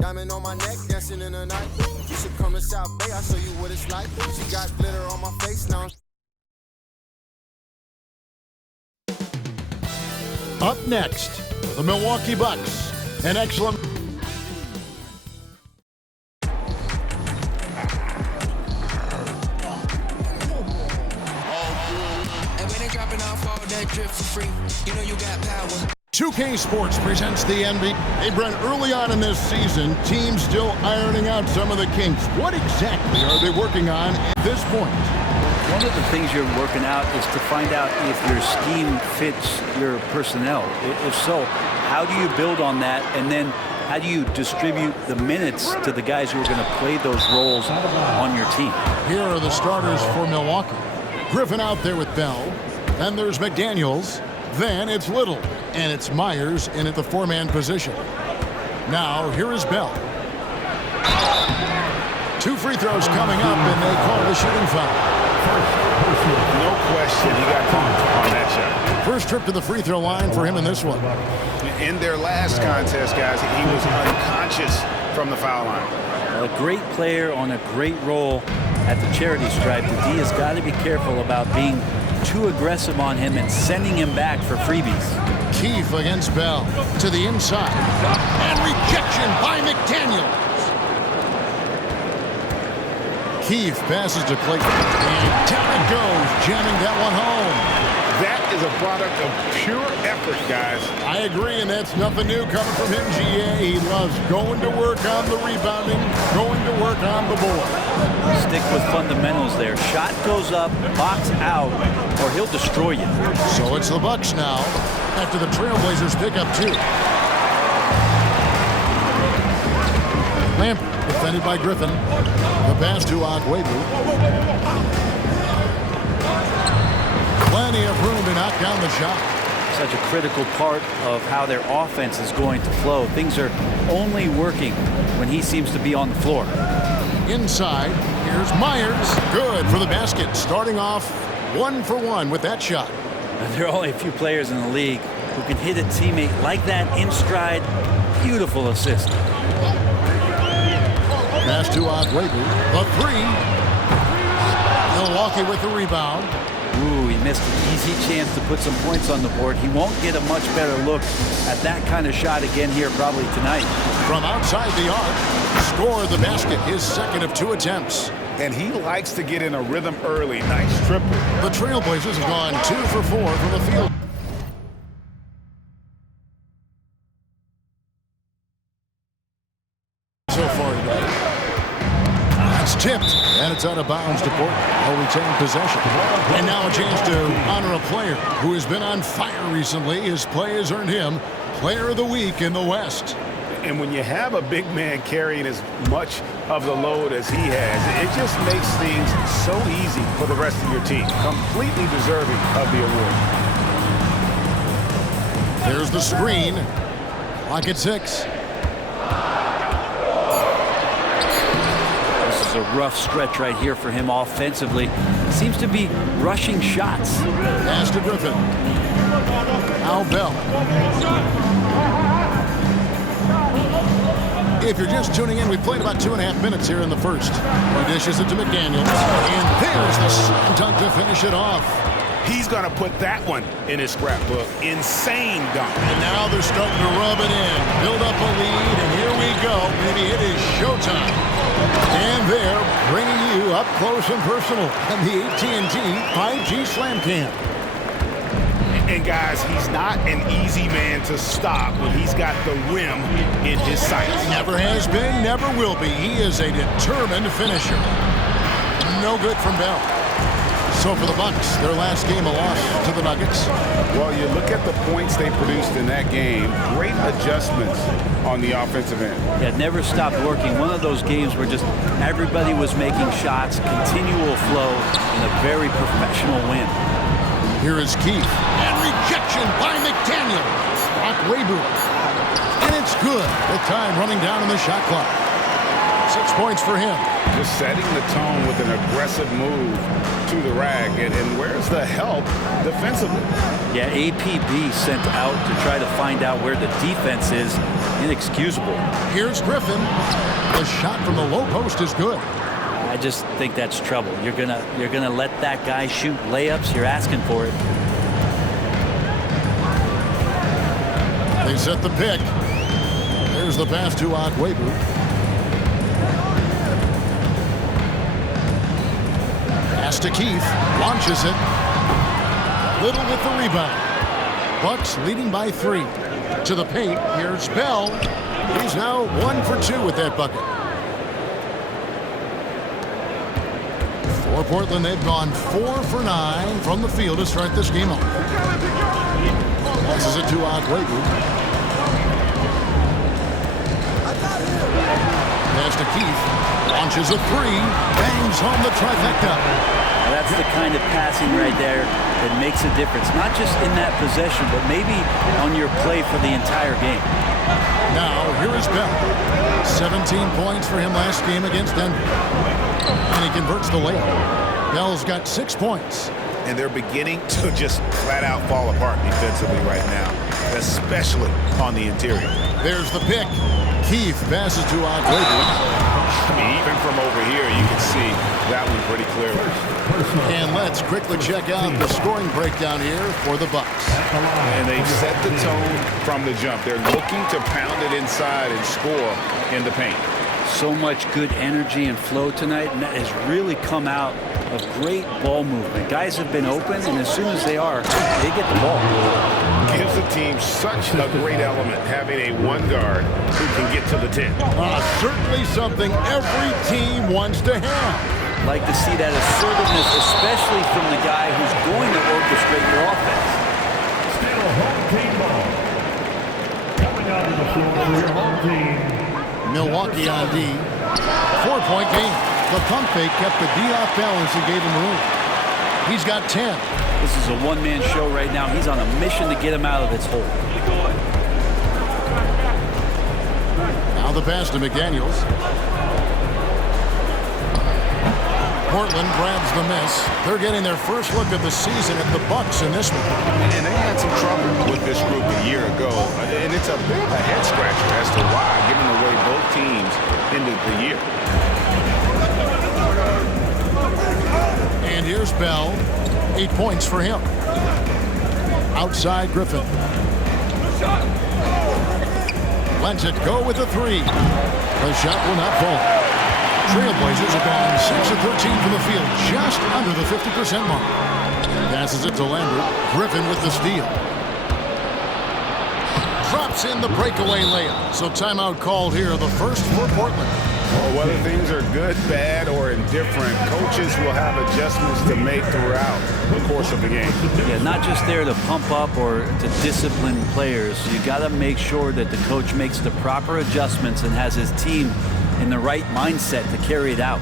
Diamond on my neck, dancing in the night. You should come to South Bay, I'll show you what it's like. She got glitter on my face now. Up next, the Milwaukee Bucks. An excellent... That drip for free. You know you got power. 2K Sports presents the NBA. Hey, Brent, early on in this season, teams still ironing out some of the kinks. What exactly are they working on at this point? One of the things you're working out is to find out if your scheme fits your personnel. If so, how do you build on that? And then how do you distribute the minutes to the guys who are going to play those roles on your team? Here are the starters for Milwaukee. Griffin out there with Bell. Then there's McDaniels. Then it's Little. And it's Myers in at the four-man position. Now, here is Bell. 2 free throws coming up, and they call the shooting foul. No question, he got caught on that shot. First trip to the free throw line for him in this one. In their last contest, guys, he was unconscious from the foul line. A great player on a great role at the charity stripe. The D has got to be careful about being too aggressive on him and sending him back for freebies. Keefe against Bell to the inside. And rejection by McDaniels. Keefe passes to Clayton. And down it goes, jamming that one home. That is a product of pure effort, guys. I agree, and that's nothing new coming from him, GA. He loves going to work on the rebounding, going to work on the board. Stick with fundamentals there. Shot goes up, box out, or he'll destroy you. So it's the Bucks now, after the Trailblazers pick up 2. Lampert, defended by Griffin. The pass to Agüero. Plenty of room to knock down the shot. Such a critical part of how their offense is going to flow. Things are only working when he seems to be on the floor. Inside, here's Myers. Good for the basket. Starting off 1 for 1 with that shot. There are only a few players in the league who can hit a teammate like that in stride. Beautiful assist. Pass to Agüero. The 3. Milwaukee with the rebound. Ooh, he missed an easy chance to put some points on the board. He won't get a much better look at that kind of shot again here probably tonight. From outside the arc, scored the basket, his second of 2 attempts. And he likes to get in a rhythm early. Nice triple. The Trailblazers have gone 2 for 4 from the field. So far today. It's tipped, and it's out of bounds to Portland. They'll retain possession. And now a chance to honor a player who has been on fire recently. His play has earned him Player of the Week in the West. And when you have a big man carrying as much of the load as he has, it just makes things so easy for the rest of your team. Completely deserving of the award. There's the screen. Clock at 6. This is a rough stretch right here for him offensively. Seems to be rushing shots. Pass to Griffin. Al Bell. If you're just tuning in, we played about 2.5 minutes here in the first. He dishes it to McDaniels. And there's the slam dunk to finish it off. He's going to put that one in his scrapbook. Insane dunk. And now they're starting to rub it in. Build up a lead, and here we go. Maybe it is showtime. And they're bringing you up close and personal on the AT&T 5G Slam Cam. And guys, he's not an easy man to stop when he's got the rim in his sights. Never has been, never will be. He is a determined finisher. No good from Bell. So for the Bucks, their last game a loss to the Nuggets. Well, you look at the points they produced in that game. Great adjustments on the offensive end. Yeah, never stopped working. One of those games where just everybody was making shots, continual flow, and a very professional win. Here is Keefe. And rejection by McDaniels. Agüero. And it's good. The time running down in the shot clock. 6 points for him. Just setting the tone with an aggressive move to the rack. And where's the help defensively? Yeah, APB sent out to try to find out where the defense is. Inexcusable. Here's Griffin. The shot from the low post is good. I just think that's trouble. You're gonna let that guy shoot layups. You're asking for it. They set the pick. There's the pass to Agwebu. Pass to Keith. Launches it. Little with the rebound. Bucks leading by 3. To the paint. Here's Bell. He's now 1 for 2 with that bucket. For Portland, they've gone 4 for 9 from the field to start this game off. Passes it to Agwebu. Pass to Keith. Launches a 3. Bangs home the trifecta. That's the kind of passing right there that makes a difference. Not just in that possession, but maybe on your play for the entire game. Now, here is Bell. 17 points for him last game against Denver. And he converts the layup. Bell's got 6 points. And they're beginning to just flat out fall apart defensively right now, especially on the interior. There's the pick. Keith passes to Agwebu. I mean, even from over here, you can see that one pretty clearly. And let's quickly check out the scoring breakdown here for the Bucks. And they've set the tone from the jump. They're looking to pound it inside and score in the paint. So much good energy and flow tonight, and that has really come out of great ball movement. Guys have been open, and as soon as they are, they get the ball. Gives the team such a great element having a one guard who can get to the 10. Certainly something every team wants to have. Like to see that assertiveness, especially from the guy who's going to orchestrate your offense. Still home team ball. Coming out of the floor for your home team. Milwaukee on D. 4-point game. The pump fake kept the D off balance and gave him room. He's got 10. This is a one-man show right now. He's on a mission to get him out of this hole. Now the pass to McDaniels. Portland grabs the miss. They're getting their first look of the season at the Bucks in this one. And they had some trouble with this group a year ago. And it's a bit of a head-scratcher as to why, given the way both teams ended the year. And here's Bell. 8 points for him. Outside Griffin. Lets it go with a 3. The shot will not fall. Trailblazers have gone 6 of 13 from the field, just under the 50% mark. Passes it to Lambert. Griffin with the steal. Drops in the breakaway layup. So timeout called here, the first for Portland. Well, whether things are good, bad, or indifferent, coaches will have adjustments to make throughout the course of the game. Yeah, not just there to pump up or to discipline players. You got to make sure that the coach makes the proper adjustments and has his team in the right mindset to carry it out.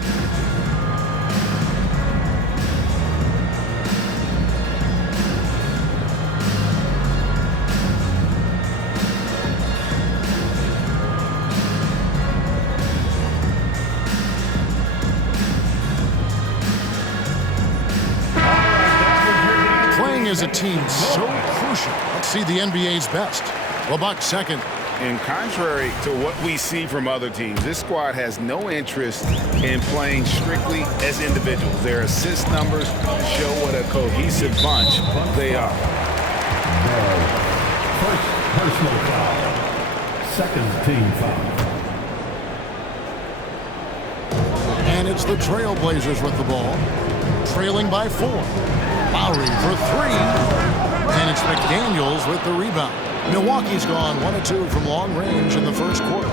Playing as a team so crucial. Let's see the NBA's best. The Bucks second. And contrary to what we see from other teams, this squad has no interest in playing strictly as individuals. Their assist numbers show what a cohesive bunch they are. First personal foul. Second team foul. And it's the Trailblazers with the ball. Trailing by 4. Lowry for 3. And it's McDaniels with the rebound. Milwaukee's gone 1 of 2 from long range in the first quarter.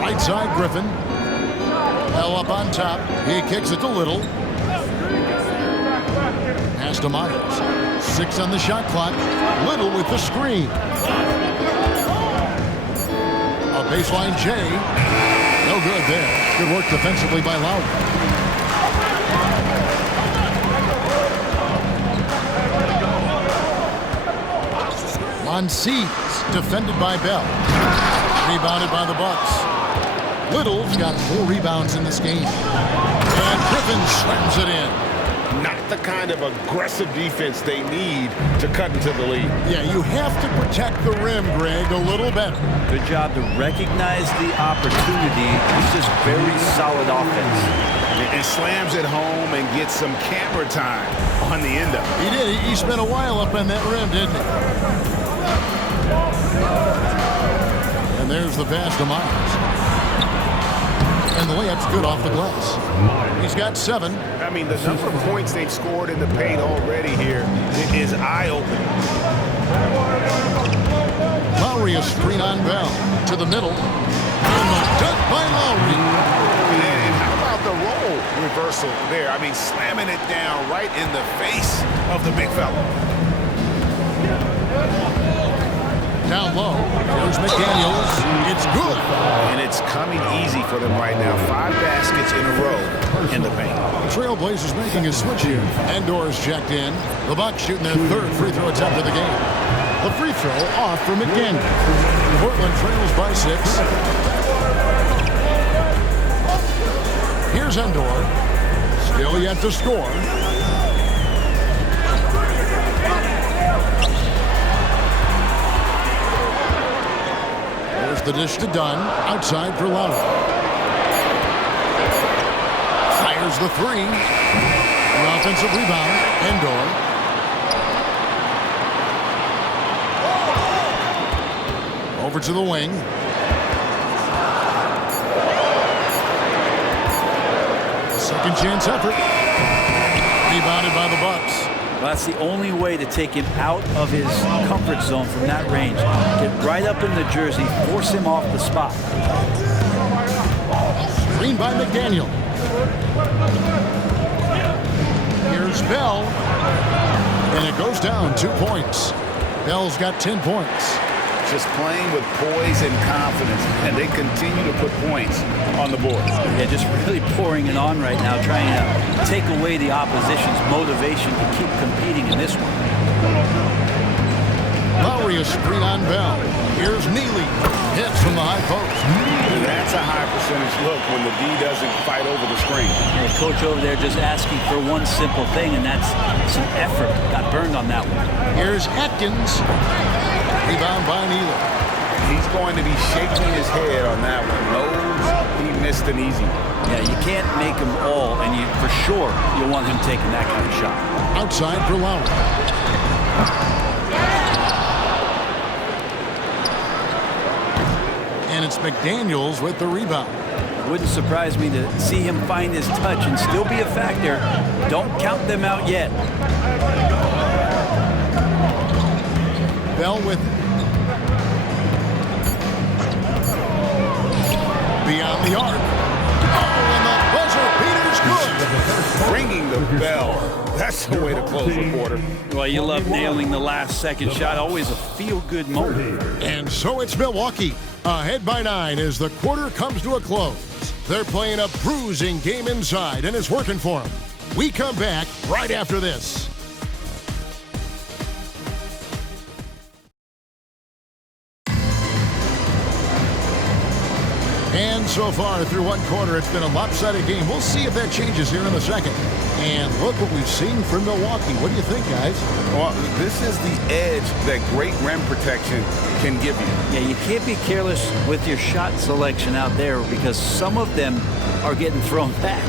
Right side, Griffin. Bell up on top. He kicks it to Little. Pass to Myers. 6 on the shot clock. Little with the screen. A baseline J. No good there. Good work defensively by Lowry. On Seeds, defended by Bell. Rebounded by the Bucks. Little's got 4 rebounds in this game. And Griffin slams it in. not the kind of aggressive defense they need to cut into the lead. Yeah, you have to protect the rim, Greg, a little better. Good job to recognize the opportunity. It's just very solid offense. And slams it home and gets some camera time on the end of it. He did. He spent a while up on that rim, didn't he? And there's the pass to Myers. And the layup's good off the glass. He's got 7. I mean, the number of points they've scored in the paint already here is eye-opening. Lowry, a screen on Bell. To the middle. And the dunk by Lowry. And how about the role reversal there? I mean, slamming it down right in the face of the big fella. Down low. Here's McDaniels. It's good. And it's coming easy for them right now. 5 baskets in a row in the paint. Trailblazers making a switch here. Endor is checked in. The Bucks shooting their 3rd free throw attempt of the game. The free throw off for McDaniels. Portland trails by 6. Here's Endor. Still yet to score. There's the dish to Dunn. Outside for Lowry. Fires the 3. The offensive rebound. Endor. Over to the wing. Second chance effort. Rebounded by the Bucks. Well, that's the only way to take him out of his comfort zone from that range. Get right up in the jersey, force him off the spot. Screen by McDaniel. Here's Bell. And it goes down 2 points. Bell's got 10 points. Just playing with poise and confidence, and they continue to put points on the board. Yeah, just really pouring it on right now, trying to take away the opposition's motivation to keep competing in this one. Lowry, a screen on Bell. Here's Neely. Hits from the high post. That's a high percentage look when the D doesn't fight over the screen. The coach over there just asking for one simple thing, and that's some effort. Got burned on that one. Here's Atkins. Rebound by Neely. He's going to be shaking his head on that one. Knows he missed an easy one. Yeah, you can't make them all, and for sure you want him taking that kind of shot. Outside for Lowry. And it's McDaniels with the rebound. Wouldn't surprise me to see him find his touch and still be a factor. Don't count them out yet. Bell with beyond the arc. Oh, and the buzzer beater's good. Ringing the bell. That's the way to close the quarter. Well, you love nailing the last second shot. Always a feel-good moment. And so it's Milwaukee ahead by 9 as the quarter comes to a close. They're playing a bruising game inside, and it's working for them. We come back right after this. And so far through one quarter, it's been a lopsided game. We'll see if that changes here in the second. And look what we've seen from Milwaukee. What do you think, guys? Well, this is the edge that great rim protection can give you. Yeah, you can't be careless with your shot selection out there because some of them are getting thrown back.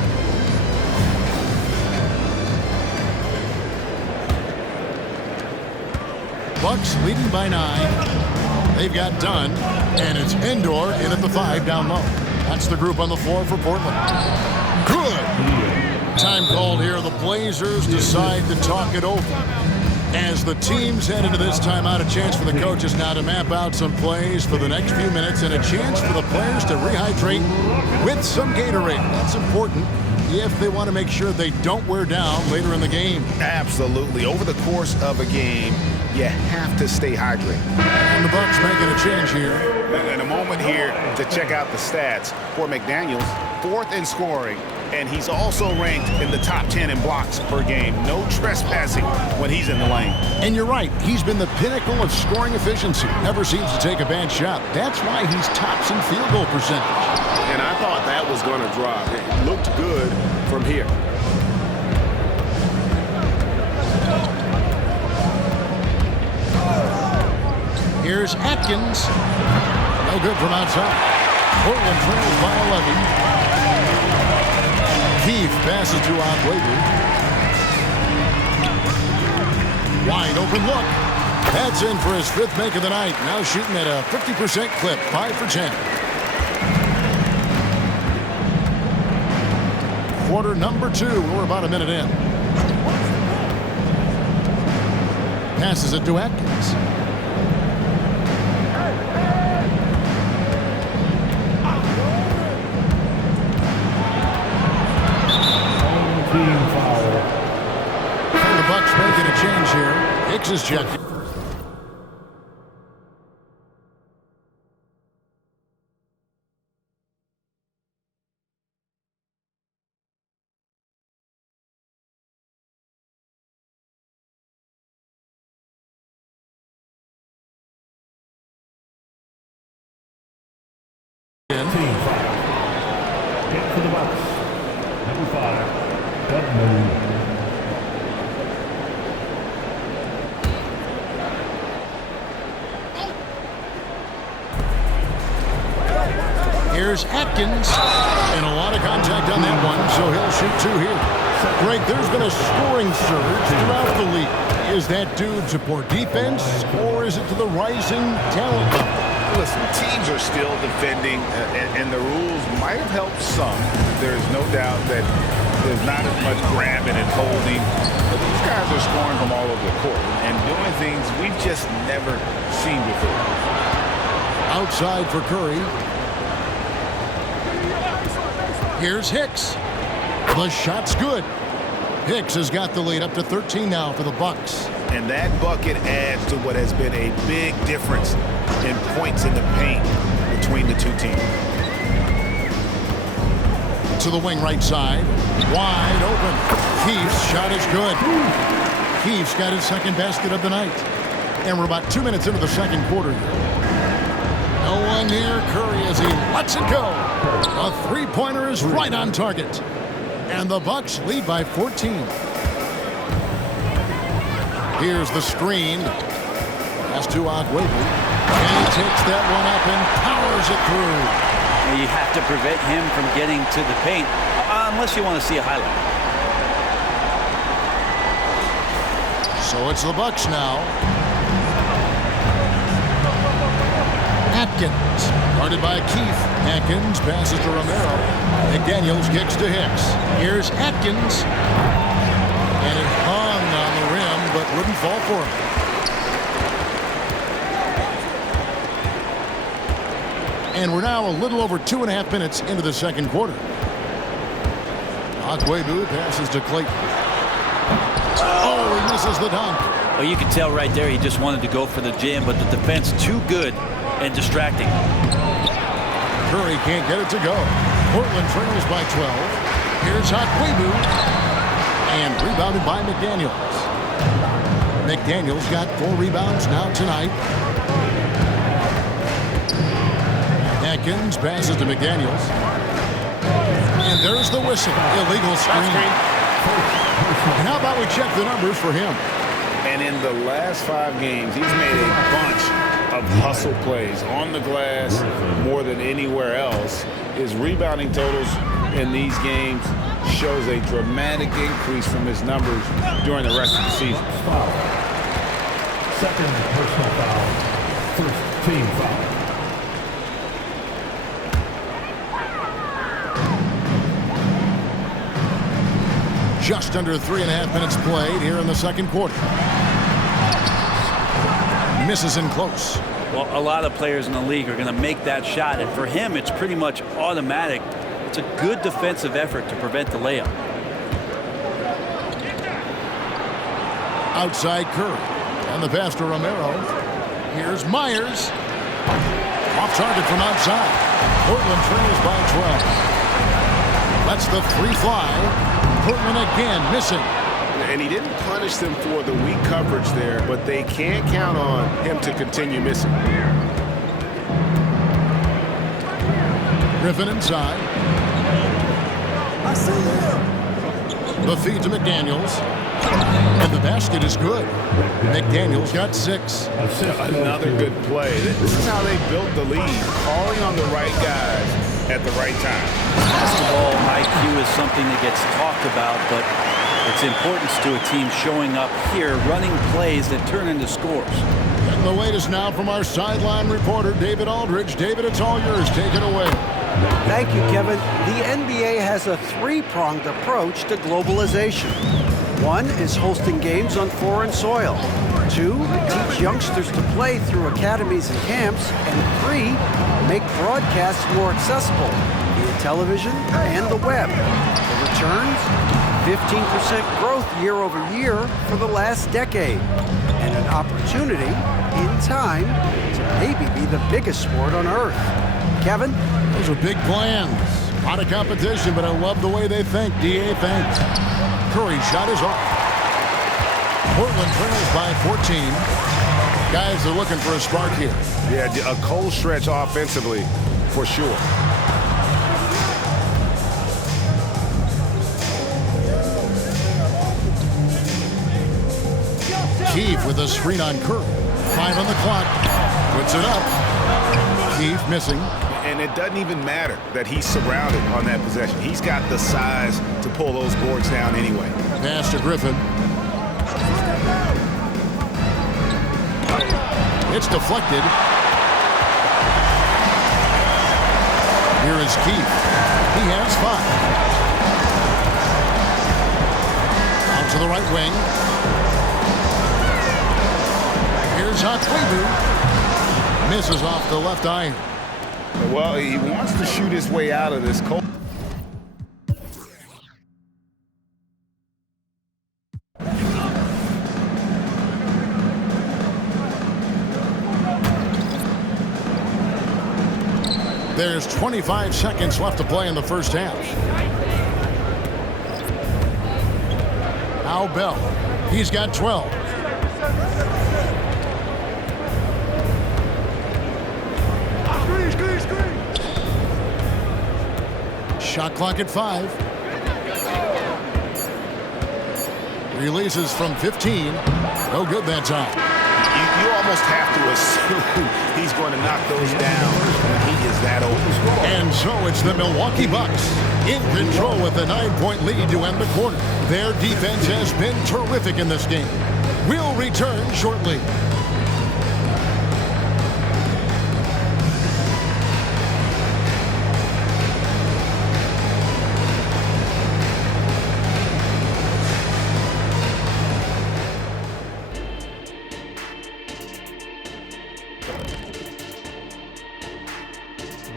Bucks leading by 9. They've got Dunn, and it's Endor in at the 5 down low. That's the group on the floor for Portland. Good. Time called here. The Blazers decide to talk it over. As the teams head into this timeout, a chance for the coaches now to map out some plays for the next few minutes and a chance for the players to rehydrate with some Gatorade. That's important if they want to make sure they don't wear down later in the game. Absolutely. Over the course of a game, you have to stay hydrated. And the Bucks making a change here. In a moment here to check out the stats for McDaniels, 4th in scoring, and he's also ranked in the top 10 in blocks per game. No trespassing when he's in the lane. And you're right, he's been the pinnacle of scoring efficiency. Never seems to take a bad shot. That's why he's tops in field goal percentage. And I thought that was going to drop. It looked good from here. Here's Atkins. No good from outside. Portland trails by 11. Keith passes to Onwenu. Wide open look. That's in for his 5th make of the night. Now shooting at a 50% clip. 5 for 10. Quarter number 2. We're about a minute in. Passes it to Atkins. Team foul. The Bucks making a change here. Hicks is checked. Team foul. Hit for the Bucks. Number 5. Edmund. Here's Atkins. And a lot of contact on that one, so he'll shoot 2 here. Greg, there's been a scoring surge throughout the league. Is that due to poor defense, or is it to the rising talent level? Listen, teams are still defending, and the rules might have helped some. There's no doubt that there's not as much grabbing and holding. But these guys are scoring from all over the court and doing things we've just never seen before. Outside for Curry. Here's Hicks. The shot's good. Hicks has got the lead up to 13 now for the Bucks. And that bucket adds to what has been a big difference in points in the paint between the two teams. To the wing right side. Wide open. Keith's shot is good. Keith's got his 2nd basket of the night. And we're about 2 minutes into the 2nd quarter here. No one near Curry as he lets it go. A 3-pointer is right on target. And the Bucks lead by 14. Here's the screen. Pass to Onwenu. And he takes that one up and powers it through. You have to prevent him from getting to the paint, unless you want to see a highlight. So it's the Bucks now. Atkins, guarded by Keith. Atkins passes to Romero. McDaniels kicks to Hicks. Here's Atkins. And it hung on the rim, but wouldn't fall for him. And we're now a little over 2.5 minutes into the 2nd quarter. Onwenu passes to Clayton. Oh, he misses the dunk. Well, you can tell right there he just wanted to go for the jam, but the defense too good and distracting. Curry can't get it to go. Portland trails by 12. Here's Onwenu. And rebounded by McDaniels. McDaniels got 4 rebounds now tonight. Atkins passes to McDaniels. And there's the whistle. Illegal screen. And how about we check the numbers for him? And in the last 5 games, he's made a bunch of hustle plays on the glass more than anywhere else. His rebounding totals in these games shows a dramatic increase from his numbers during the rest of the season. Foul. 2nd personal foul. 1st team foul. Just under 3.5 minutes played here in the 2nd quarter. Misses in close. Well, a lot of players in the league are going to make that shot, and for him, it's pretty much automatic. It's a good defensive effort to prevent the layup. Outside Curry. And the pass to Romero. Here's Myers. Off target from outside. Portland trails by 12. Lets the 3 fly. Portland again missing. And he didn't punish them for the weak coverage there, but they can't count on him to continue missing. Griffin inside. I see him. The feed to McDaniels. And the basket is good. McDaniels got 6. Another good play. This is how they built the lead, calling on the right guys at the right time. Basketball IQ is something that gets talked about, but its importance to a team showing up here, running plays that turn into scores. And the latest now from our sideline reporter, David Aldridge. David, it's all yours. Take it away. Thank you, Kevin. The NBA has a three-pronged approach to globalization. 1 is hosting games on foreign soil. 2, teach youngsters to play through academies and camps. And 3, make broadcasts more accessible via television and the web. The returns? 15% growth year over year for the last decade. And an opportunity, in time, to maybe be the biggest sport on earth. Kevin? Those are big plans. A lot of competition, but I love the way they think. DA thanks. Curry's shot is off. Portland trails by 14. Guys are looking for a spark here. Yeah, a cold stretch offensively, for sure. Keefe with a screen on Curry. 5 on the clock. Puts it up. Keefe missing. And it doesn't even matter that he's surrounded on that possession. He's got the size to pull those boards down anyway. Pass to Griffin. It's deflected. Here is Keefe. He has 5. Out to the right wing. Here's Haklibu. Misses off the left iron. Well, he wants to shoot his way out of this cold. There's 25 seconds left to play in the first half. Al Bell. He's got 12. Shot clock at 5. Releases from 15. No good that time. You almost have to assume he's going to knock those down when he is that open. And so it's the Milwaukee Bucks in control with a 9-point lead to end the quarter. Their defense has been terrific in this game. We'll return shortly.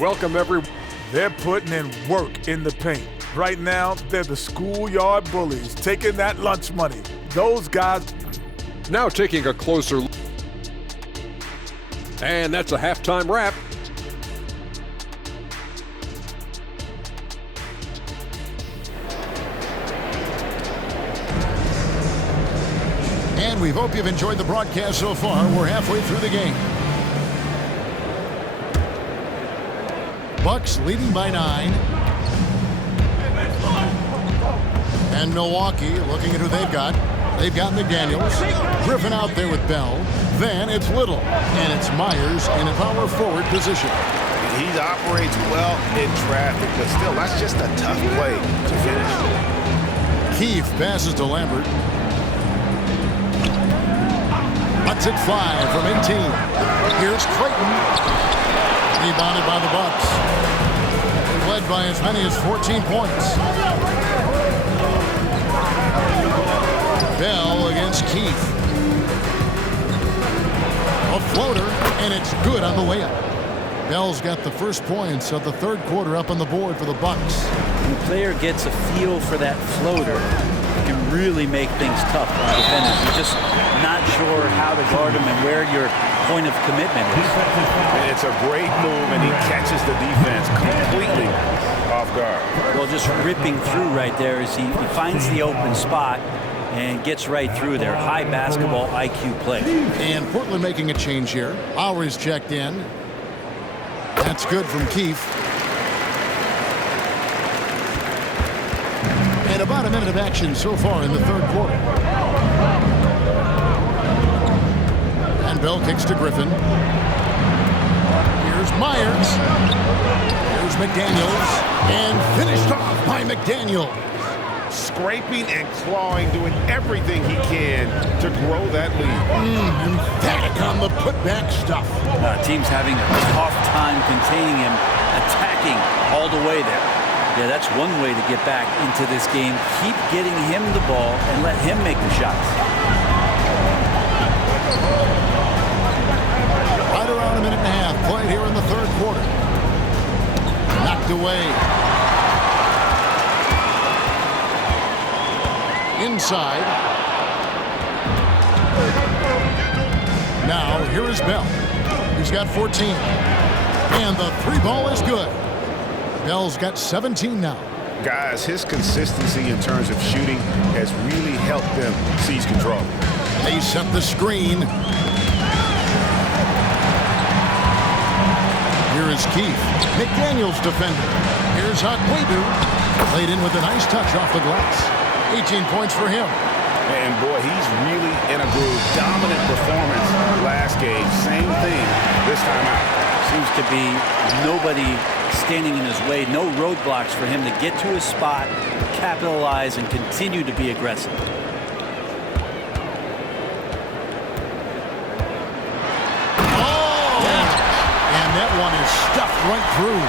Welcome, everyone. They're putting in work in the paint. Right now, they're the schoolyard bullies, taking that lunch money. Those guys. Now taking a closer look. And that's a halftime wrap. And we hope you've enjoyed the broadcast so far. We're halfway through the game. Bucks leading by 9. And Milwaukee looking at who they've got. They've got McDaniels. Griffin out there with Bell. Then it's Little. And it's Myers in a power forward position. He operates well in traffic, but still, that's just a tough play to finish. Keefe passes to Lambert. Cuts it 5 from 18. Here's Clayton. Rebounded by the Bucks. Led by as many as 14 points. Bell against Keefe. A floater, and it's good on the layup. Bell's got the first points of the third quarter up on the board for the Bucks. When the player gets a feel for that floater, it can really make things tough on defenders. You're just not sure how to guard him and where your point of commitment is. It's a great move, and he catches the defense completely off guard. Well, just ripping through right there as he finds the open spot and gets right through there. High basketball IQ play. And Portland making a change here. Lowry's checked in. That's good from Keefe. And about a minute of action so far in the third quarter. And Bell kicks to Griffin. Here's Myers. Here's McDaniels. And finished off by McDaniels. Scraping and clawing, doing everything he can to grow that lead. Emphatic on the putback stuff. Team's having a tough time containing him, attacking all the way there. Yeah, that's one way to get back into this game. Keep getting him the ball and let him make the shots. Right around a minute and a half played here in the third quarter. Knocked away. Inside. Now, here is Bell. He's got 14. And the three ball is good. Bell's got 17 now. Guys, his consistency in terms of shooting has really helped them seize control. They set the screen. Here is Keith. McDaniels defender. Here's Akwebu. Played in with a nice touch off the glass. 18 points for him. And boy, he's really in a groove. Dominant performance last game. Same thing this time out. Seems to be nobody standing in his way. No roadblocks for him to get to his spot, capitalize, and continue to be aggressive. Oh! And that one is stuffed right through.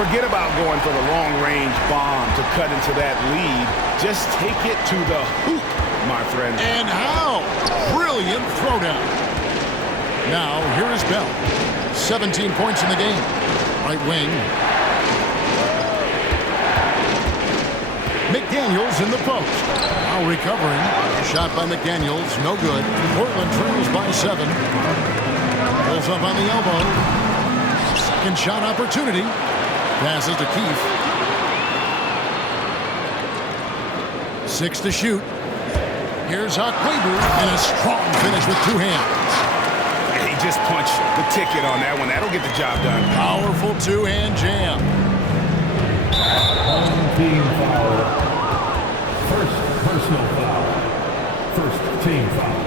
Forget about going for the long-range bomb to cut into that lead. Just take it to the hoop, my friend. And how? Brilliant throwdown. Now, here is Bell. 17 points in the game. Right wing. McDaniels in the post. Now recovering. Shot by McDaniels. No good. Portland trails by 7. Pulls up on the elbow. Second shot opportunity. Passes to Keith. 6 to shoot. Here's Akwebu, and a strong finish with 2 hands. He just punched the ticket on that one. That'll get the job done. Powerful 2-hand jam. Team foul. First personal foul. First team foul.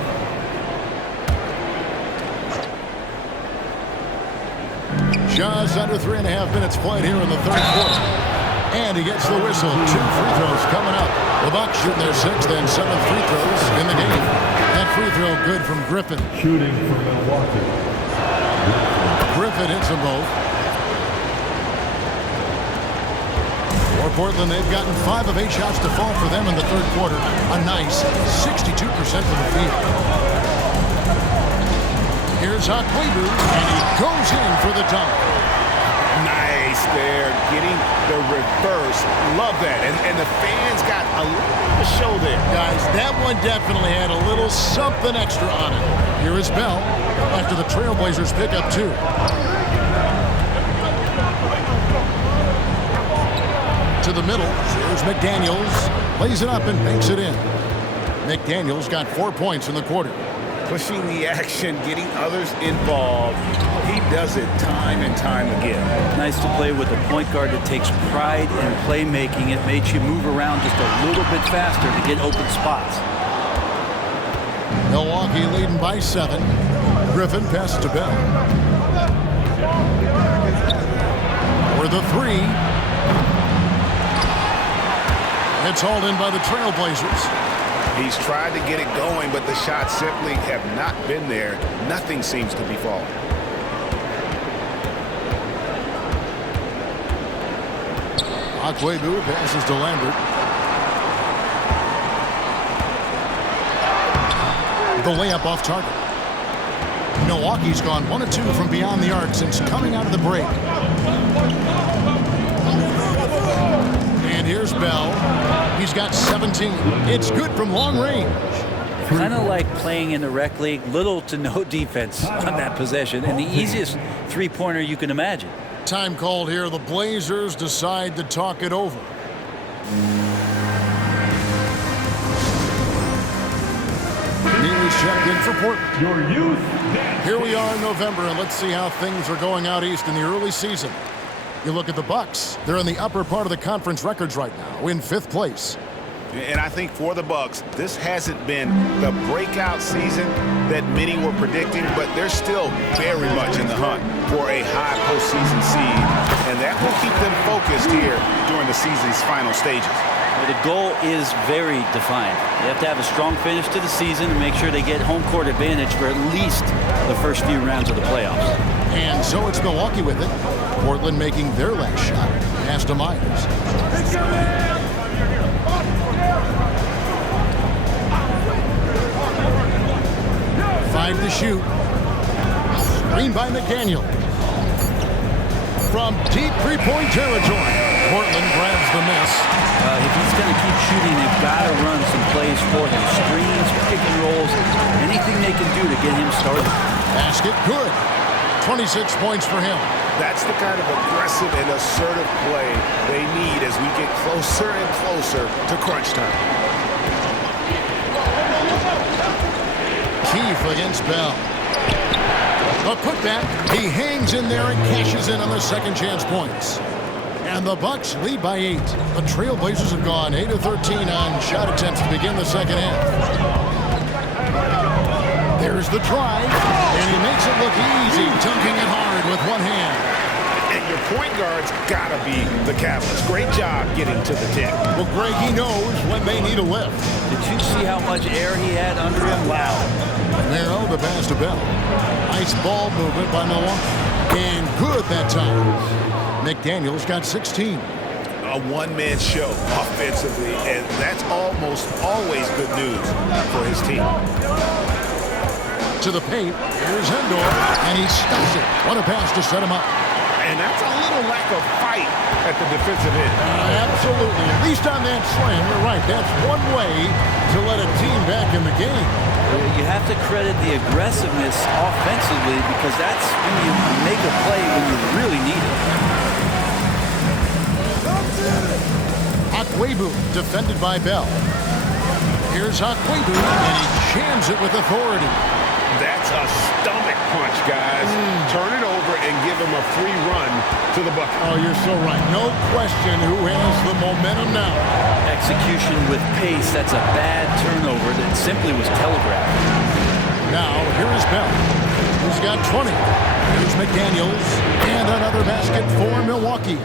Just under 3.5 minutes played here in the third quarter. And he gets the whistle. 2 free throws coming up. The Bucks shooting their 6th and 7th free throws in the game. That free throw good from Griffin. Shooting for Milwaukee. Griffin hits them both. For Portland, they've gotten 5 of 8 shots to fall for them in the third quarter. A nice 62% from the field. Here's Akwebu, and he goes in for the dunk. Nice there, getting the reverse. Love that. And the fans got a little show there. Guys, that one definitely had a little something extra on it. Here is Bell after the Trailblazers pick up 2. To the middle. Here's McDaniels. Lays it up and banks it in. McDaniels got 4 points in the quarter. Pushing the action, getting others involved. He does it time and time again. Nice to play with a point guard that takes pride in playmaking. It makes you move around just a little bit faster to get open spots. Milwaukee leading by 7. Griffin passes to Bell. For the 3. It's hauled in by the Trailblazers. He's tried to get it going, but the shots simply have not been there. Nothing seems to be falling. Akwebu passes to Lambert. The layup off target. Milwaukee's gone 1 of 2 from beyond the arc since coming out of the break. And here's Bell. He's got 17. It's good from long range. Kind of like playing in the rec league, little to no defense on that possession, and the easiest three-pointer you can imagine. Time called here. The Blazers decide to talk it over. Neely's checked in for Portland. Your youth. Here we are in November, and let's see how things are going out east in the early season. You look at the Bucks. They're in the upper part of the conference records right now, in 5th place. And I think for the Bucks, this hasn't been the breakout season that many were predicting, but they're still very much in the hunt for a high postseason seed, and that will keep them focused here during the season's final stages. The goal is very defined. They have to have a strong finish to the season and make sure they get home court advantage for at least the first few rounds of the playoffs. And so it's Milwaukee with it. Portland making their last shot. Pass to Myers. 5 to shoot. Screen by McDaniel. From deep three-point territory, Portland grabs the miss. If he's going to keep shooting, they've got to run some plays for him. Screens, pick and rolls, anything they can do to get him started. Basket good. 26 points for him. That's the kind of aggressive and assertive play they need as we get closer and closer to crunch time. Keefe against Bell. A putback. He hangs in there and cashes in on the second chance points. And the Bucks lead by 8. The Trailblazers have gone 8 of 13 on shot attempts to begin the second half. There's the drive, and he makes it look easy, dunking it hard with one hand. And your point guard's gotta be the catalyst. Great job getting to the tip. Well, Greg, he knows when they need a lift. Did you see how much air he had under him? Wow. Narrow the pass to Bell. Nice ball movement by Milwaukee. And good that time. McDaniel's got 16. A one-man show offensively, and that's almost always good news for his team. To the paint, here's Hendor, and he stuffs it. What a pass to set him up. And that's a little lack of fight at the defensive end. Absolutely. At least on that slam, you're right. That's one way to let a team back in the game. You have to credit the aggressiveness offensively because that's when you make a play when you really need it. Akwebu defended by Bell. Here's Akwebu, and he jams it with authority. That's a stomach punch, guys. Turn it over and give him a free run to the bucket. Oh, you're so right. No question who has the momentum now. Execution with pace, that's a bad turnover that simply was telegraphed. Now, here is Bell, who's got 20. Here's McDaniels, and another basket for Milwaukee.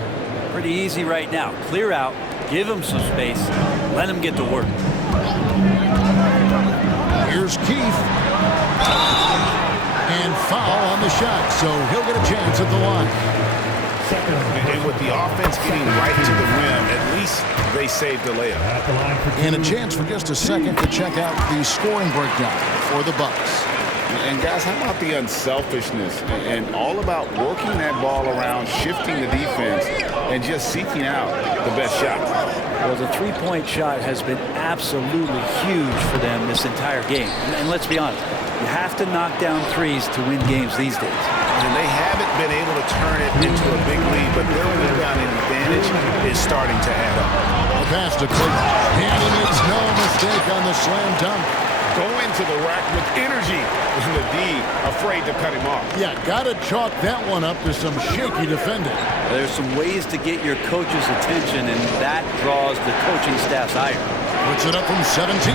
Pretty easy right now. Clear out, give him some space, let him get to work. Here's Keefe. And foul on the shot, so he'll get a chance at the line. And with the offense getting right to the rim, at least they saved the layup. And a chance for just a second to check out the scoring breakdown for the Bucks. And guys, how about the unselfishness and all about working that ball around, shifting the defense, and just seeking out the best shot? Well, the three-point shot has been absolutely huge for them this entire game. And let's be honest, you have to knock down threes to win games these days. And they haven't been able to turn it into a big lead, but their rebounding advantage is starting to add up. A pass to Clayton. And he makes no mistake on the slam dunk. Go into the rack with energy, and the D afraid to cut him off. Yeah, got to chalk that one up to some shaky defending. There's some ways to get your coach's attention, and that draws the coaching staff's ire. Puts it up from 17,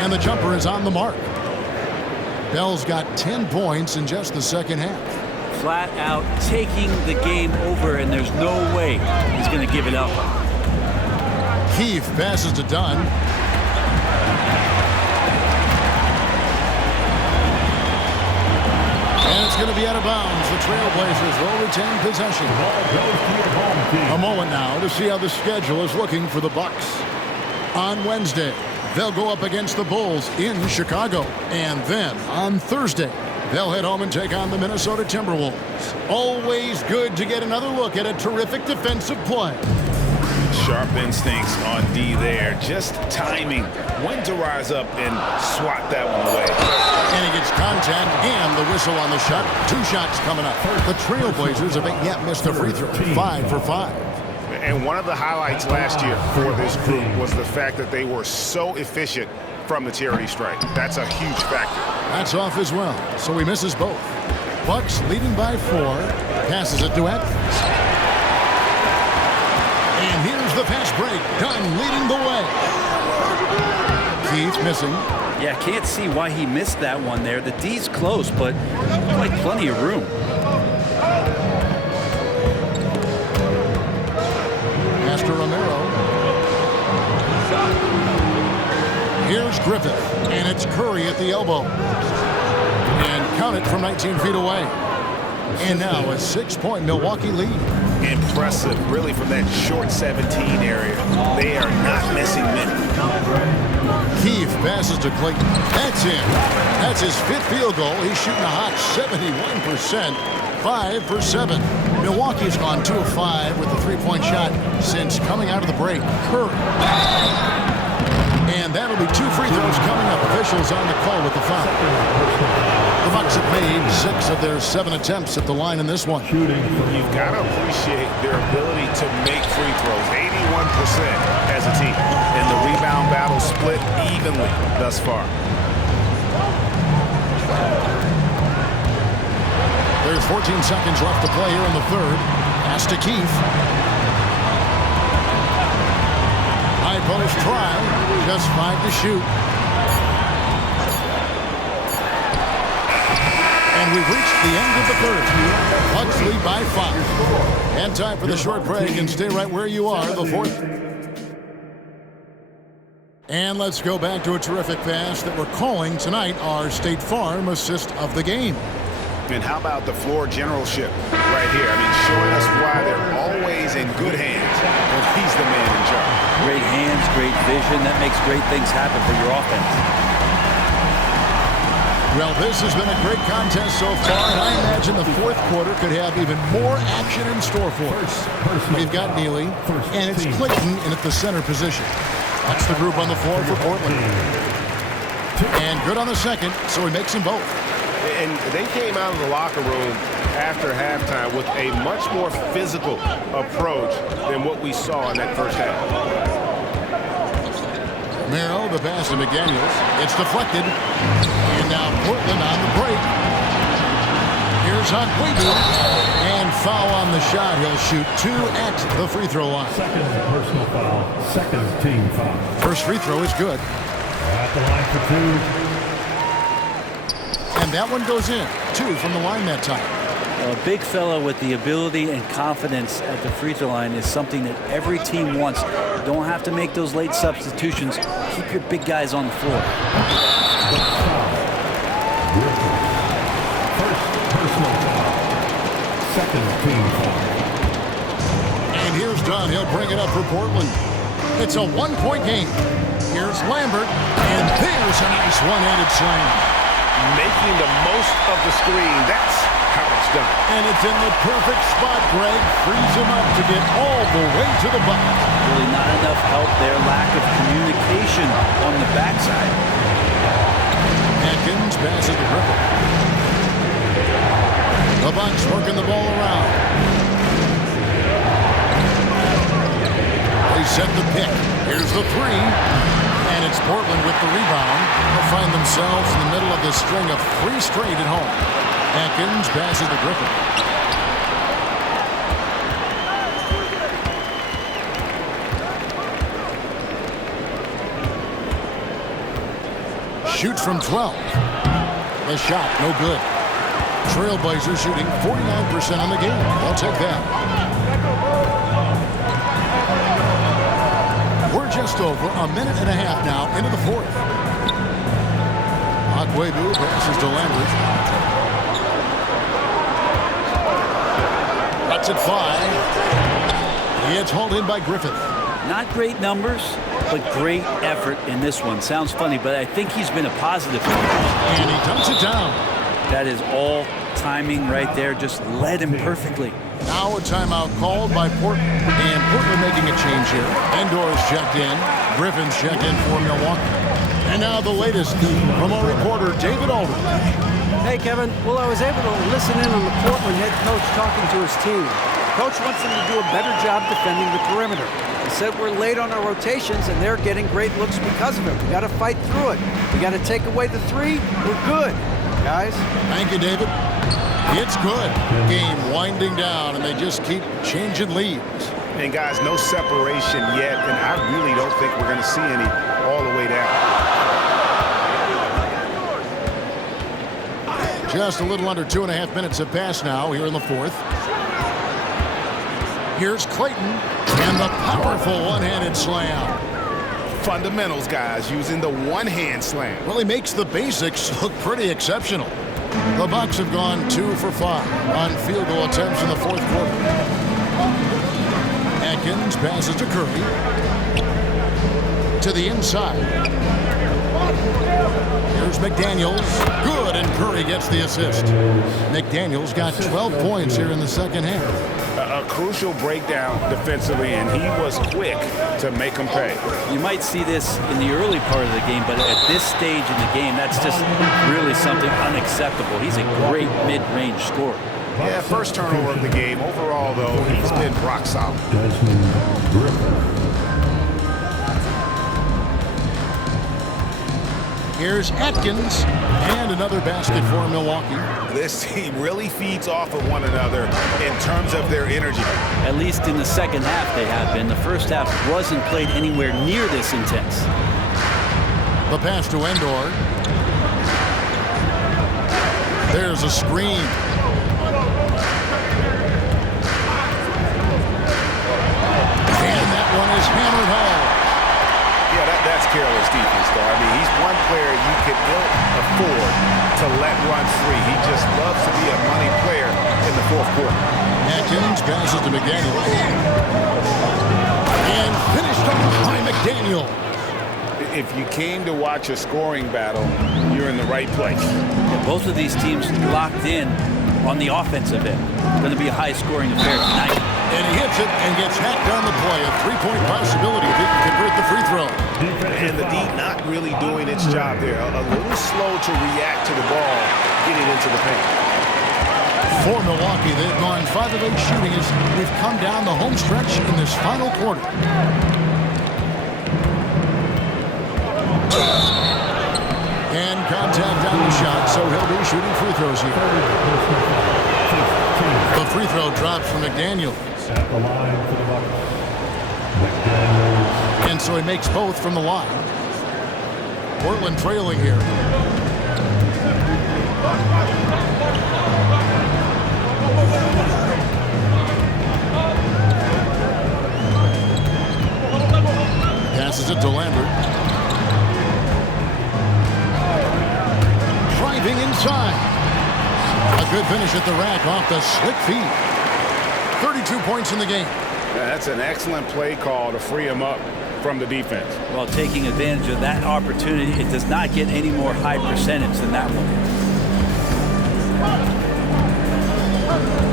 and the jumper is on the mark. Bell's got 10 points in just the second half. Flat out taking the game over, and there's no way he's going to give it up. Keefe passes to Dunn. And it's going to be out of bounds. The Trailblazers will retain possession. A moment now to see how the schedule is looking for the Bucks. On Wednesday, they'll go up against the Bulls in Chicago. And then on Thursday, they'll head home and take on the Minnesota Timberwolves. Always good to get another look at a terrific defensive play. Sharp instincts on D there. Just timing when to rise up and swat that one away. And he gets contact and the whistle on the shot. 2 shots coming up. The Trailblazers haven't yet missed a free throw. 5 for 5. And one of the highlights last year for this group was the fact that they were so efficient from the charity stripe. That's a huge factor. That's off as well, so he misses both. Bucks leading by 4. Passes it to Edwards. Here's the fast break. Dunn leading the way. Keith missing. Yeah, can't see why he missed that one there. The D's close, but like plenty of room. Master Romero. Here's Griffith, and it's Curry at the elbow. And count it from 19 feet away. And now a 6-point Milwaukee lead. Impressive, really, from that short 17 area. They are not missing minutes. Keith passes to Clayton. That's in. That's his 5th field goal. He's shooting a hot 71%. 5 for 7. Milwaukee's gone 2 of 5 with a 3-point shot since coming out of the break. Curry. And that'll be 2 free throws coming up. Officials on the call with the foul. The Bucks have made 6 of their 7 attempts at the line in this one. You've got to appreciate their ability to make free throws. 81% as a team. And the rebound battle split evenly thus far. There's 14 seconds left to play here in the third. Pass to Keith. High post try. Just 5 to shoot. And we've reached the end of the third. Bucks lead by 5. And time for the short break, and stay right where you are, the fourth. And let's go back to a terrific pass that we're calling tonight our State Farm assist of the game. And how about the floor generalship right here? I mean, showing us why they're always in good hands when he's the man in charge. Great hands, great vision. That makes great things happen for your offense. Well, this has been a great contest so far, and I imagine the fourth quarter could have even more action in store for us. We've got Neely, and it's Clayton in at the center position. That's the group on the floor for Portland. And good on the second, so he makes them both. And they came out of the locker room after halftime with a much more physical approach than what we saw in that first half. Romero, the pass to McDaniels. It's deflected. And now Portland on the break. Here's Hunt-Weeby. And foul on the shot. He'll shoot 2 at the free throw line. Second personal foul. Second team foul. First free throw is good. At the line for 2. And that one goes in. 2 from the line that time. A big fella with the ability and confidence at the free throw line is something that every team wants. You don't have to make those late substitutions. Keep your big guys on the floor. First personal foul. Second team foul. And here's Dunn. He'll bring it up for Portland. It's a 1-point game. Here's Lambert. And there's a nice one-handed slam. Making the most of the screen. That's how it's done. And it's in the perfect spot, Greg. Frees him up to get all the way to the bucket. Really not enough help there. Lack of communication on the backside. Atkins passes to Griffith. The Bucks working the ball around. They set the pick. Here's the 3. And it's Portland with the rebound. They'll find themselves in the middle of this string of 3 straight at home. Atkins passes to Griffith. Shoots from 12. The shot, no good. Trailblazers shooting 49% on the game. I'll take that. We're just over a minute and a half now into the fourth. Hunt-Weeby passes to Lambert. That's at 5. It's hauled in by Griffith. Not great numbers, but great effort in this one. Sounds funny, but I think he's been a positive. And he dumps it down. That is all timing right there. Just led him perfectly. Now a timeout called by Portland. And Portland making a change here. Endor's checked in. Griffin's checked in for Milwaukee. And now the latest from our reporter, David Aldridge. Hey, Kevin. Well, I was able to listen in on the Portland head coach talking to his team. Coach wants them to do a better job defending the perimeter. He said we're late on our rotations, and they're getting great looks because of it. We got to fight through it. We got to take away the 3. We're good, guys. Thank you, David. It's good. Game winding down, and they just keep changing leads. And guys, no separation yet, and I really don't think we're going to see any all the way down. Just a little under 2.5 minutes have passed now here in the fourth. Here's Clayton and the powerful one-handed slam. Fundamentals, guys, using the one-hand slam. Well, he makes the basics look pretty exceptional. The Bucks have gone 2 for 5 on field goal attempts in the fourth quarter. Atkins passes to Curry. To the inside. Here's McDaniels. Good, and Curry gets the assist. McDaniels got 12 points here in the second half. A crucial breakdown defensively, and he was quick to make them pay. You might see this in the early part of the game, but at this stage in the game, that's just really something unacceptable. He's a great mid-range scorer. Yeah, first turnover of the game. Overall, though, he's been rock solid. Here's Atkins, and another basket for Milwaukee. This team really feeds off of one another in terms of their energy. At least in the second half they have been. The first half wasn't played anywhere near this intense. The pass to Endor. There's a screen. And that one is hammered home. Yeah, that's careless defense, though. I mean, he's one player you can ill afford to let run free. He just loves to be a money player in the fourth quarter. Atkins passes to McDaniel. And finished off by McDaniel. If you came to watch a scoring battle, you're in the right place. Yeah, both of these teams locked in on the offensive end. Going to be a high-scoring affair tonight. And he hits it and gets hacked on the play. A three-point possibility if he can convert the free throw. And the D not really doing its job there. A little slow to react to the ball getting into the paint. For Milwaukee, they've gone 5 of 8 shooting as we've come down the home stretch in this final quarter. And contact on the shot, so he'll be shooting free throws here. The free throw drops from McDaniel. At the line for the Bucks, McDaniels. And so he makes both from the line. Portland trailing here. Passes it to Lambert. Driving inside. A good finish at the rack off the slick feed. 32 points in the game. Yeah, that's an excellent play call to free him up from the defense. Well, taking advantage of that opportunity, it does not get any more high percentage than that one.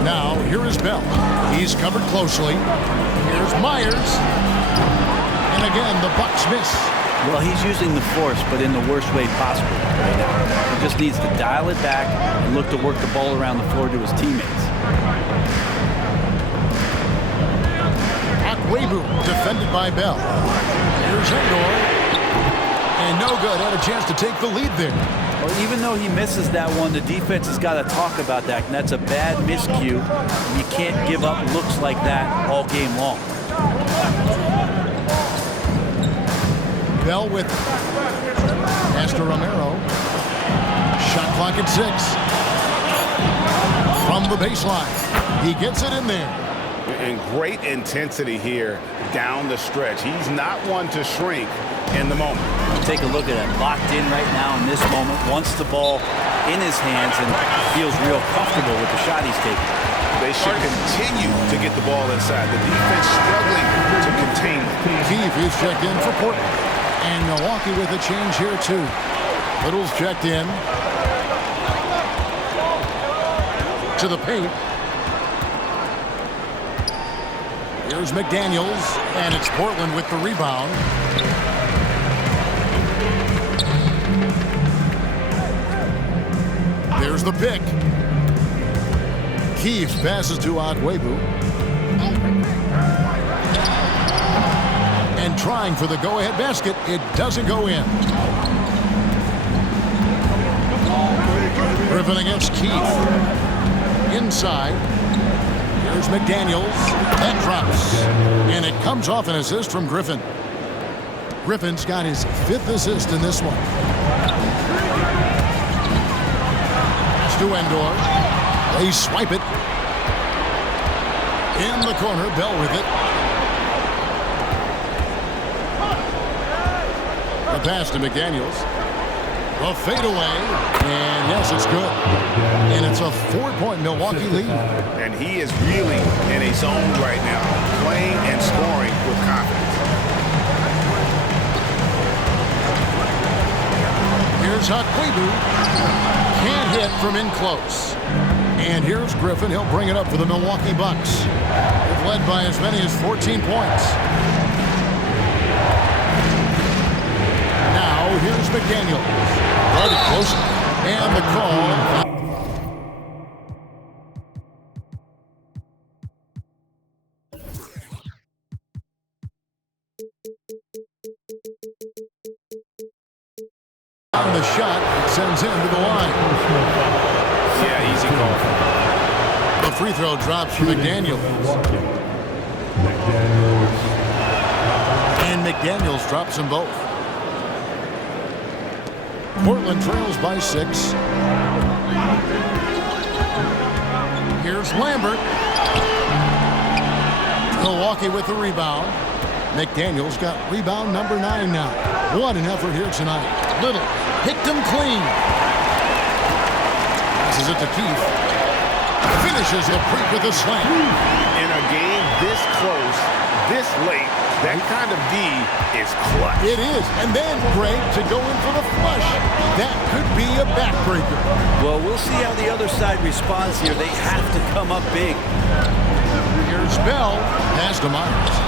Now, here is Bell. He's covered closely. Here's Myers. And again, the Bucks miss. Well, he's using the force, but in the worst way possible right now. He just needs to dial it back and look to work the ball around the floor to his teammates. Akwebu defended by Bell. Here's Endor. And no good. Had a chance to take the lead there. Well, even though he misses that one, the defense has got to talk about that, and that's a bad miscue. You can't give up looks like that all game long. Bell with Pastor Romero. Shot clock at 6. From the baseline. He gets it in there. And great intensity here down the stretch. He's not one to shrink in the moment. Take a look at it. Locked in right now in this moment. Wants the ball in his hands and feels real comfortable with the shot he's taking. They should continue to get the ball inside. The defense struggling to contain it. Keefe is checked in for Portland. And Milwaukee with a change here, too. Little's checked in. To the paint. Here's McDaniels. And it's Portland with the rebound. There's the pick. Keefe passes to Akwebu. And trying for the go-ahead basket. It doesn't go in. Griffin against Keefe. Inside. Here's McDaniels. That drops. And it comes off an assist from Griffin. Griffin's got his 5th assist in this one. To Endor. They swipe it. In the corner, Bell with it. The pass to McDaniels. The fadeaway. And yes, it's good. And it's a 4-point Milwaukee lead. And he is really in a zone right now, playing and scoring with confidence. Here's Akwebu. Can't hit from in close. And here's Griffin. He'll bring it up for the Milwaukee Bucks. They've led by as many as 14 points. Now here's McDaniel. Guarded close. And the call. On the shot, it sends him to the line. Yeah, easy call. The free throw drops for McDaniels. And McDaniels drops them both. Portland trails by 6. Here's Lambert. Milwaukee with the rebound. McDaniels got rebound number 9 now. What an effort here tonight. Little picked him clean. Passes it to Keith. Finishes the break with a slam. In a game this close, this late, that kind of D is clutch. It is. And then Greg to go in for the flush. That could be a backbreaker. Well, we'll see how the other side responds here. They have to come up big. Here's Bell. Pass to Myers.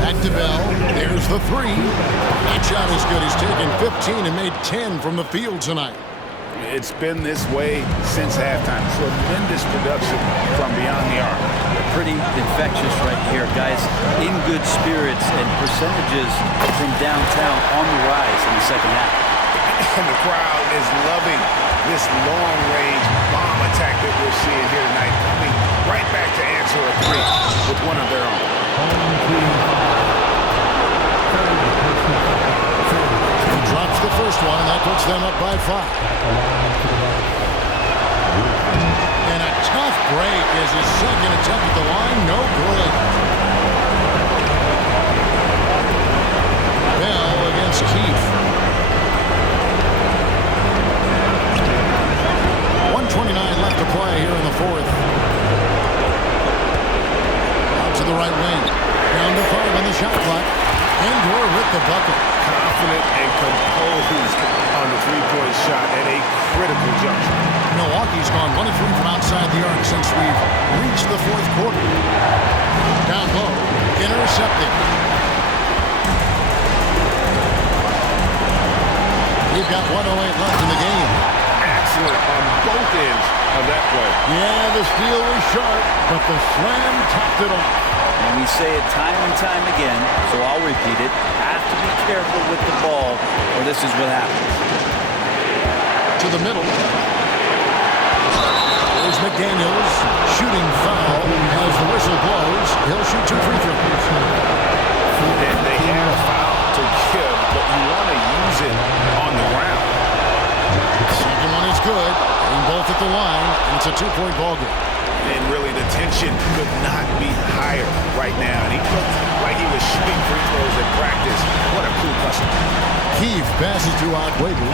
Back to Bell. There's the 3. That shot is good. He's taken 15 and made 10 from the field tonight. It's been this way since halftime. Tremendous production from beyond the arc. Pretty infectious right here, guys. In good spirits and percentages from downtown on the rise in the second half. And the crowd is loving this long-range bomb attack that we're seeing here tonight, coming right back to answer a 3 with one of their own. He drops the first one, and that puts them up by 5. And a tough break as his second attempt at the line. No good. Bell against Keith. 1:29 left to play here in the 4th. Out to the right wing. Down to 5 on the shot clock. Endor with the bucket. Confident and composed on the three-point shot at a critical juncture. Milwaukee's gone 1 of 3 from outside the arc since we've reached the 4th quarter. Down low. Intercepted. We've got 1:08 left in the game. Excellent on both ends of that play. Yeah, the steal was sharp, but the slam topped it off. And we say it time and time again, so I'll repeat it. Have to be careful with the ball, or this is what happens. To the middle. There's McDaniels. Shooting foul as the whistle blows. He'll shoot 2 free throws. They have a foul to give, but you want to use it on the ground. Second one is good. And both at the line. And it's a 2-point ball game. And really, the tension could not be higher right now. And he looked like he was shooting free throws in practice. What a cool customer. Keith passes to Akwebu.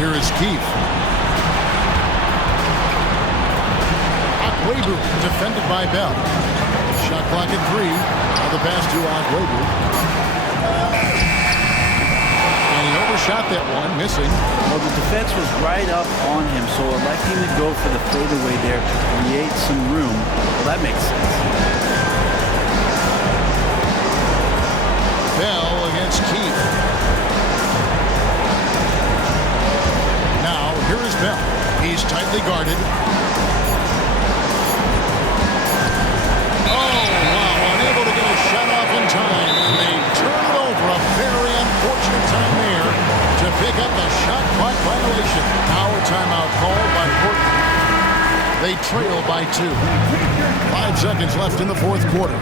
Here is Keith. Akwebu defended by Bell. Shot clock at 3. Now the pass to Akwebu. And he overshot that one, missing. Well, the defense was right up on him, so electing to go for the fadeaway there to create some room. Well, that makes sense. Bell against Keith. Now, here is Bell. He's tightly guarded. Oh, wow, unable to get a shot off in time. And they turn it over. A very unfortunate time there to pick up the shot clock violation. Now a timeout called by Portland. They trail by 2. 5 seconds left in the fourth quarter.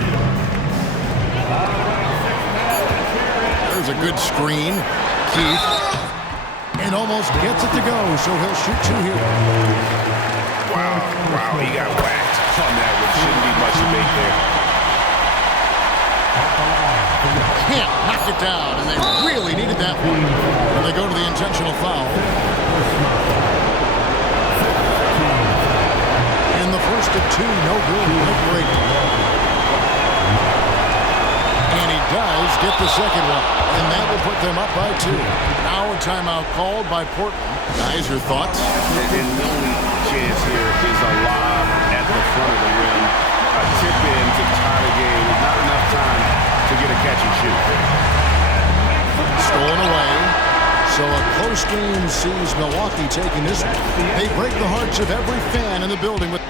There's a good screen. Keith. And almost gets it to go, so he'll shoot 2 here. Wow, he got whacked on that one. Shouldn't be much debate there. Can't knock it down, and they really needed that one. And they go to the intentional foul. And the first of 2, no good. No break. And he does get the second one, and that will put them up by 2. Now a timeout called by Portland. Guys, your thoughts? And the only chance here is a lob at the front of the rim. A tip in to tie the game. Not enough time to get a catch and shoot. Stolen away. So a close game sees Milwaukee taking this one. They break the hearts of every fan in the building with